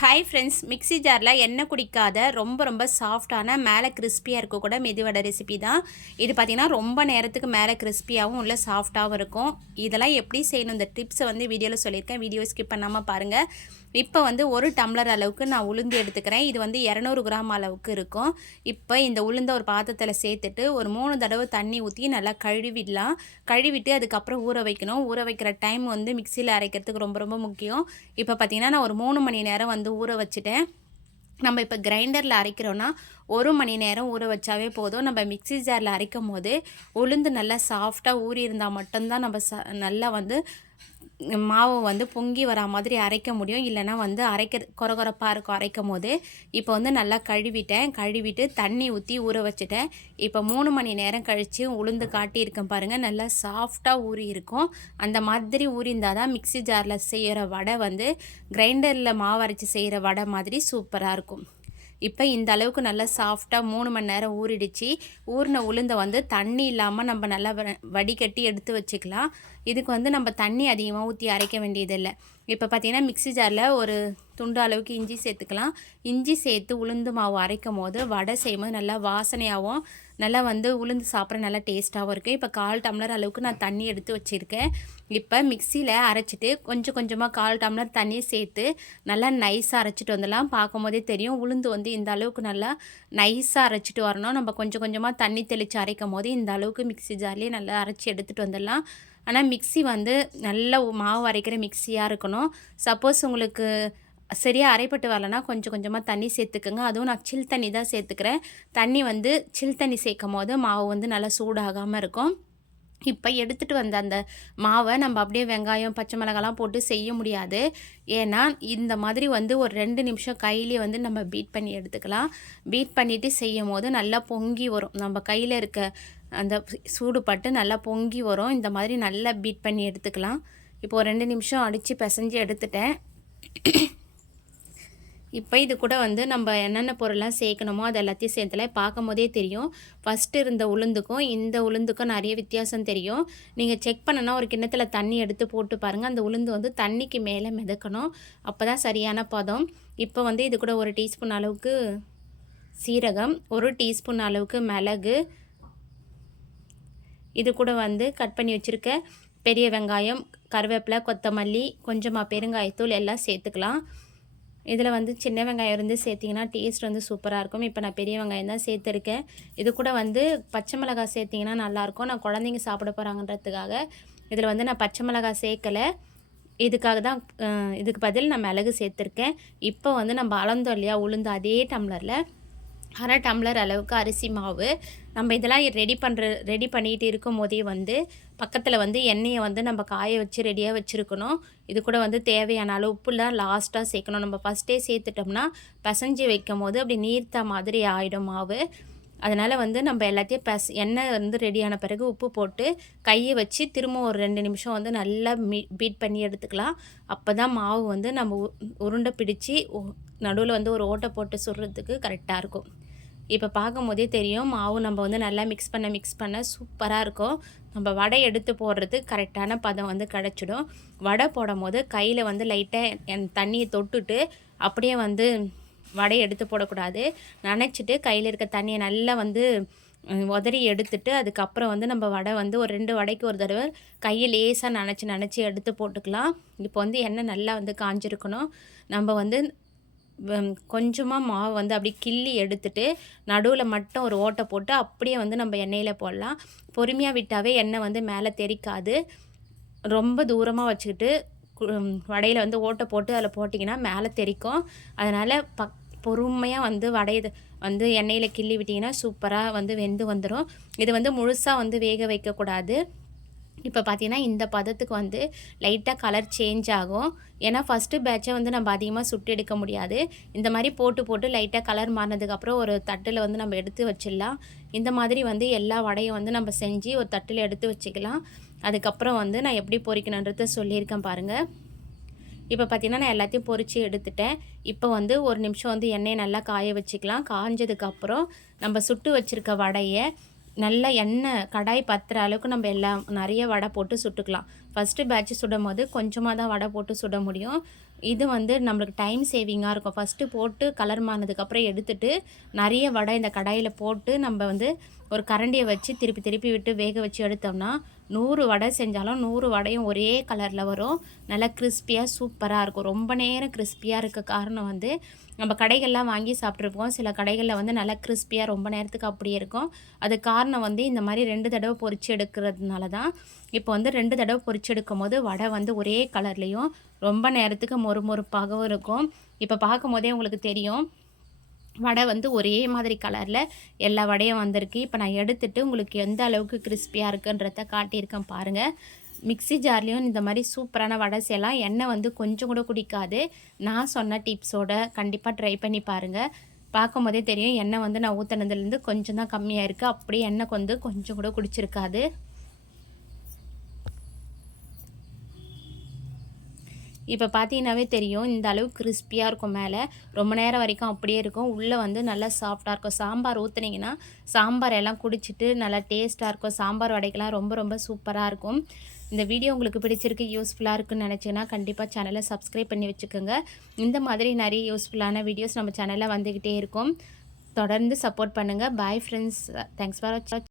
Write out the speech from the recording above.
Hi friends mixie ஜாரில் எண்ணெய் குடிக்காத ரொம்ப ரொம்ப சாஃப்டான மேலே கிறிஸ்பியாக இருக்க கூட மெதுவடை ரெசிபி தான். இது பார்த்திங்கன்னா ரொம்ப நேரத்துக்கு மேலே கிறிஸ்பியாகவும் உள்ள சாஃப்டாகவும் இருக்கும். இதெல்லாம் எப்படி செய்யணும்? இந்த டிப்ஸை வந்து வீடியோவில் சொல்லியிருக்கேன். வீடியோ ஸ்கிப் பண்ணாமல் பாருங்கள் இப்போ வந்து ஒரு டம்ளர் அளவுக்கு நான் உளுந்து எடுத்துக்கிறேன். இது வந்து இரநூறு கிராம் அளவுக்கு இருக்கும். இப்போ இந்த உளுந்த ஒரு பாத்திரத்தில் சேர்த்துட்டு ஒரு மூணு தடவை தண்ணி ஊற்றி நல்லா கழுவிடலாம். கழுவிட்டு அதுக்கப்புறம் ஊற வைக்கணும். ஊற வைக்கிற டைம் வந்து மிக்சியில் அரைக்கிறதுக்கு ரொம்ப ரொம்ப முக்கியம். இப்போ பார்த்திங்கன்னா நான் ஒரு மூணு மணி நேரம் வந்து ஊற வச்சுட்டேன் நம்ம இப்போ கிரைண்டரில் அரைக்கிறோன்னா ஒரு மணி நேரம் ஊற வச்சாவே போதும். நம்ம மிக்சி ஜாரில் அரைக்கும் போது உளுந்து நல்லா சாஃப்டாக ஊறி இருந்தால் மட்டும்தான் நம்ம ச நல்லா வந்து மாவு வந்து பொங்கி வரா மாதிரி அரைக்க முடியும். இல்லைனா வந்து அரைக்க கொரகொரப்பாக இருக்கும் அரைக்கும் போது. இப்போ வந்து நல்லா கழுவிட்டேன். கழுவிட்டு தண்ணி ஊற்றி ஊற வச்சுட்டேன். இப்போ மூணு மணி நேரம் கழித்து உளுந்து காட்டியிருக்கேன் பாருங்கள் நல்லா சாஃப்டாக ஊறி இருக்கும். அந்த மாதிரி ஊறிந்தால் தான் மிக்சி ஜாரில் செய்கிற வடை வந்து கிரைண்டரில் மாவு அரைச்சி செய்கிற வடை மாதிரி சூப்பராக இருக்கும். இப்போ இந்த அளவுக்கு நல்லா சாஃப்டாக மூணு மணி நேரம் ஊறிடுச்சு. ஊறின உளுந்தை வந்து தண்ணி இல்லாமல் நம்ம நல்லா வடிகட்டி எடுத்து வச்சுக்கலாம். இதுக்கு வந்து நம்ம தண்ணி அதிகமாக ஊற்றி அரைக்க வேண்டியதில்லை. இப்போ பார்த்திங்கன்னா மிக்சி ஜாரில் ஒரு துண்டு அளவுக்கு இஞ்சி சேர்த்துக்கலாம். இஞ்சி சேர்த்து உளுந்து மாவு அரைக்கும் போது வடை செய்யும்போது நல்லா வாசனையாகவும் நல்லா வந்து உளுந்து சாப்பிட்ற நல்லா டேஸ்ட்டாகவும் இருக்குது இப்போ கால் டம்ளர் அளவுக்கு நான் தண்ணி எடுத்து வச்சுருக்கேன். இப்போ மிக்சியில் அரைச்சிட்டு கொஞ்சம் கொஞ்சமாக கால் டம்ளர் தண்ணியை சேர்த்து நல்லா நைஸாக அரைச்சிட்டு வந்துடலாம். பார்க்கும் போதே தெரியும் உளுந்து வந்து இந்த அளவுக்கு நல்லா நைஸாக அரைச்சிட்டு வரணும். நம்ம கொஞ்சம் கொஞ்சமாக தண்ணி தெளித்து அரைக்கும் போது இந்த அளவுக்கு மிக்சி ஜார்லேயே நல்லா அரைச்சி எடுத்துகிட்டு வந்துடலாம். ஆனால் மிக்சி வந்து நல்ல மாவு அரைக்கிற மிக்சியாக இருக்கணும். சப்போஸ் உங்களுக்கு சரியாக அரைப்பட்டு வரலன்னா கொஞ்சம் கொஞ்சமாக தண்ணி சேர்த்துக்குங்க. அதுவும் நான் சில் தண்ணி தான் சேர்த்துக்கிறேன். தண்ணி வந்து சில் தண்ணி சேர்க்கும் போது மாவு வந்து நல்லா சூடாகாமல் இருக்கும். இப்போ எடுத்துகிட்டு வந்த அந்த மாவை நம்ம அப்படியே வெங்காயம் பச்சை மிளகாலாம் போட்டு செய்ய முடியாது. ஏன்னா இந்த மாதிரி வந்து ஒரு ரெண்டு நிமிஷம் கையிலே வந்து நம்ம பீட் பண்ணி எடுத்துக்கலாம். பீட் பண்ணிவிட்டு செய்யும் போது நல்லா பொங்கி வரும். நம்ம கையில் இருக்க அந்த சூடு பட்டு நல்லா பொங்கி வரும். இந்த மாதிரி நல்லா பீட் பண்ணி எடுத்துக்கலாம். இப்போது ரெண்டு நிமிஷம் அடித்து பிசைஞ்சு எடுத்துட்டேன். இப்போ இது கூட வந்து நம்ம என்னென்ன பொருள்லாம் சேர்க்கணுமோ அது எல்லாத்தையும் சேர்த்துல பார்க்கும் போதே தெரியும். ஃபஸ்ட்டு இருந்த உளுந்துக்கும் இந்த உளுந்துக்கும் நிறைய வித்தியாசம் தெரியும். நீங்கள் செக் பண்ணனா ஒரு கிண்ணத்தில் தண்ணி எடுத்து போட்டு பாருங்கள் அந்த உளுந்து வந்து தண்ணிக்கு மேலே மிதக்கணும். அப்போ தான் சரியான பதம். இப்போ வந்து இது கூட ஒரு டீஸ்பூன் அளவுக்கு சீரகம் ஒரு டீஸ்பூன் அளவுக்கு மிளகு. இது கூட வந்து கட் பண்ணி வச்சுருக்க பெரிய வெங்காயம் கருவேப்பிலை கொத்தமல்லி கொஞ்சமாக பெருங்காயத்தூள் எல்லாம் சேர்த்துக்கலாம். இதில் வந்து சின்ன வெங்காயம் இருந்து சேர்த்திங்கன்னா டேஸ்ட் வந்து சூப்பராக இருக்கும். இப்போ நான் பெரிய வெங்காயம் தான் சேர்த்துருக்கேன். இது கூட வந்து பச்சை மிளகாய் சேர்த்திங்கன்னா நல்லாயிருக்கும் நான் குழந்தைங்க சாப்பிட போகிறாங்கன்றதுக்காக இதில் வந்து நான் பச்சை மிளகாய் சேர்க்கலை. இதுக்காக தான் இதுக்கு பதில் நான் மிளகு சேர்த்துருக்கேன். இப்போ வந்து நம்ம அளந்தோம் இல்லையா உளுந்து அதே டம்ளரில் அரை டம்ளர் அளவுக்கு அரிசி மாவு. நம்ம இதெல்லாம் ரெடி பண்ணுற ரெடி பண்ணிகிட்டு இருக்கும் போதே வந்து பக்கத்தில் வந்து எண்ணெயை வந்து நம்ம காய வச்சு ரெடியாக வச்சுருக்கணும். இது கூட வந்து தேவையான அளவு உப்புலாம் லாஸ்ட்டாக சேர்க்கணும். நம்ம ஃபஸ்ட்டே சேர்த்துட்டோம்னா பசஞ்சு வைக்கும் போது அப்படி நீர்த்த மாதிரி ஆகிடும் மாவு. அதனால் வந்து நம்ம எல்லாத்தையும் பஸ் எண்ணெய் வந்து ரெடியான பிறகு உப்பு போட்டு கையை வச்சு திரும்ப ஒரு ரெண்டு நிமிஷம் வந்து நல்லா மீ பீட் பண்ணி எடுத்துக்கலாம். அப்போ தான் மாவு வந்து நம்ம உருண்டை பிடிச்சி நடுவில் வந்து ஒரு ஓட்டை போட்டு சுடுறதுக்கு கரெக்டாக இருக்கும். இப்போ பார்க்கும் போதே தெரியும் மாவு நம்ம வந்து நல்லா மிக்ஸ் பண்ண மிக்ஸ் பண்ண சூப்பராக இருக்கும். நம்ம வடை எடுத்து போடுறது கரெக்டான பதம் வந்து கிடச்சிடும். வடை போடும் போது கையில் வந்து லைட்டாக என் தண்ணியை தொட்டுட்டு அப்படியே வந்து வடையை எடுத்து போடக்கூடாது. நினச்சிட்டு கையில் இருக்க தண்ணியை நல்லா வந்து உதறி எடுத்துட்டு அதுக்கப்புறம் வந்து நம்ம வடை வந்து ஒரு ரெண்டு வடைக்கு ஒரு தடவை கையை லேசாக நினச்சி நினச்சி எடுத்து போட்டுக்கலாம். இப்போ வந்து எண்ணெய் நல்லா வந்து காஞ்சிருக்கணும். நம்ம வந்து கொஞ்சமாக மாவு வந்து அப்படி கிள்ளி எடுத்துட்டு நடுவில் மட்டும் ஒரு ஓட்டை போட்டு அப்படியே வந்து நம்ம எண்ணெயில் போடலாம். பொறுமையாக விட்டாவே எண்ணெய் வந்து மேலே தெரிக்காது. ரொம்ப தூரமாக வச்சுக்கிட்டு வடையில் வந்து ஓட்டை போட்டு அதில் போட்டிங்கன்னா மேலே தெரிக்கும். அதனால் பக் பொறுமையாக வந்து வடையை வந்து எண்ணெயில் கிள்ளி விட்டிங்கன்னா சூப்பராக வந்து வெந்து வந்துடும் இது வந்து முழுசாக வந்து வேக வைக்கக்கூடாது இப்போ பார்த்தீங்கன்னா இந்த பதத்துக்கு வந்து லைட்டாக கலர் சேஞ்ச் ஆகும். ஏன்னா ஃபஸ்ட்டு பேட்சை வந்து நம்ம அதிகமாக சுட்டு எடுக்க முடியாது. இந்த மாதிரி போட்டு போட்டு லைட்டாக கலர் மாறினதுக்கப்புறம் ஒரு தட்டில் வந்து நம்ம எடுத்து வச்சிடலாம். இந்த மாதிரி வந்து எல்லா வடையும் வந்து நம்ம செஞ்சு ஒரு தட்டில் எடுத்து வச்சுக்கலாம். அதுக்கப்புறம் வந்து நான் எப்படி பொறிக்கணுன்றத சொல்லியிருக்கேன் பாருங்கள் இப்போ பார்த்தீங்கன்னா நான் எல்லாத்தையும் பொறிச்சு எடுத்துட்டேன். இப்போ வந்து ஒரு நிமிஷம் வந்து எண்ணெயை நல்லா காய வச்சுக்கலாம். காஞ்சதுக்கப்புறம் நம்ம சுட்டு வச்சுருக்க வடையை நல்லா எண்ணெய் கடாய் பத்துற அளவுக்கு நம்ம எல்லாம் நிறைய வடை போட்டு சுட்டுக்கலாம். ஃபஸ்ட்டு பேட்ச் சுடும் போது கொஞ்சமாக தான் வடை போட்டு சுட முடியும். இது வந்து நம்மளுக்கு டைம் சேவிங்காக இருக்கும். ஃபஸ்ட்டு போட்டு கலர் மாறினதுக்கப்புறம் எடுத்துட்டு நிறைய வடை இந்த கடாயில் போட்டு நம்ம வந்து ஒரு கரண்டியை வச்சு திருப்பி திருப்பி விட்டு வேக வச்சு எடுத்தோம்னா நூறு வடை செஞ்சாலும் நூறு வடையும் ஒரே கலரில் வரும். நல்லா கிறிஸ்பியாக சூப்பராக இருக்கும். ரொம்ப நேரம் கிறிஸ்பியாக இருக்க காரணம் வந்து நம்ம கடைகள்லாம் வாங்கி சாப்பிட்ருப்போம். சில கடைகளில் வந்து நல்லா கிறிஸ்பியாக ரொம்ப நேரத்துக்கு அப்படியே இருக்கும். அது காரணம் வந்து இந்த மாதிரி ரெண்டு தடவை பொறிச்சு எடுக்கிறதுனால தான் இப்போ வந்து ரெண்டு தடவை பொறி எடுக்கும் போது வடை வந்து ஒரே கலர்லேயும் ரொம்ப நேரத்துக்கு மொறுமொறுப்பாகவும் இருக்கும். இப்போ பார்க்கும் போதே உங்களுக்கு தெரியும். வடை வந்து ஒரே மாதிரி கலரில் எல்லா வடையும் வந்திருக்கு. இப்போ நான் எடுத்துகிட்டு உங்களுக்கு எந்த அளவுக்கு கிறிஸ்பியாக இருக்குன்றத காட்டியிருக்கேன் பாருங்கள் மிக்சி ஜார்லேயும் இந்த மாதிரி சூப்பரான வடை செய்யலாம். எண்ணெய் வந்து கொஞ்சம் கூட குடிக்காது. நான் சொன்ன டிப்ஸோட கண்டிப்பாக ட்ரை பண்ணி பாருங்கள் பார்க்கும் போதே தெரியும் எண்ணெய் வந்து நான் ஊற்றினதுலேருந்து கொஞ்சம் தான் கம்மியாக இருக்குது அப்படியே எண்ணெய் வந்து கொஞ்சம் கூட குடிச்சிருக்காது. இப்போ பார்த்தீங்கன்னாவே தெரியும் இந்த அளவு கிறிஸ்பியாக இருக்கும் மேலே. ரொம்ப நேரம் வரைக்கும் அப்படியே இருக்கும். உள்ளே வந்து நல்லா சாஃப்டாக இருக்கும். சாம்பார் ஊற்றுனீங்கன்னா சாம்பார் எல்லாம் குடிச்சிட்டு நல்லா டேஸ்ட்டாக இருக்கும். சாம்பார் வடைக்கெல்லாம் ரொம்ப ரொம்ப சூப்பராக இருக்கும். இந்த வீடியோ உங்களுக்கு பிடிச்சிருக்கு யூஸ்ஃபுல்லாக இருக்குன்னு நினச்சிங்கன்னா கண்டிப்பாக சேனலை சப்ஸ்கிரைப் பண்ணி வச்சுக்கோங்க. இந்த மாதிரி நிறைய யூஸ்ஃபுல்லான வீடியோஸ் நம்ம சேனலில் வந்துக்கிட்டே இருக்கும். தொடர்ந்து சப்போர்ட் பண்ணுங்கள் பாய் ஃப்ரெண்ட்ஸ் தேங்க்ஸ் ஃபார்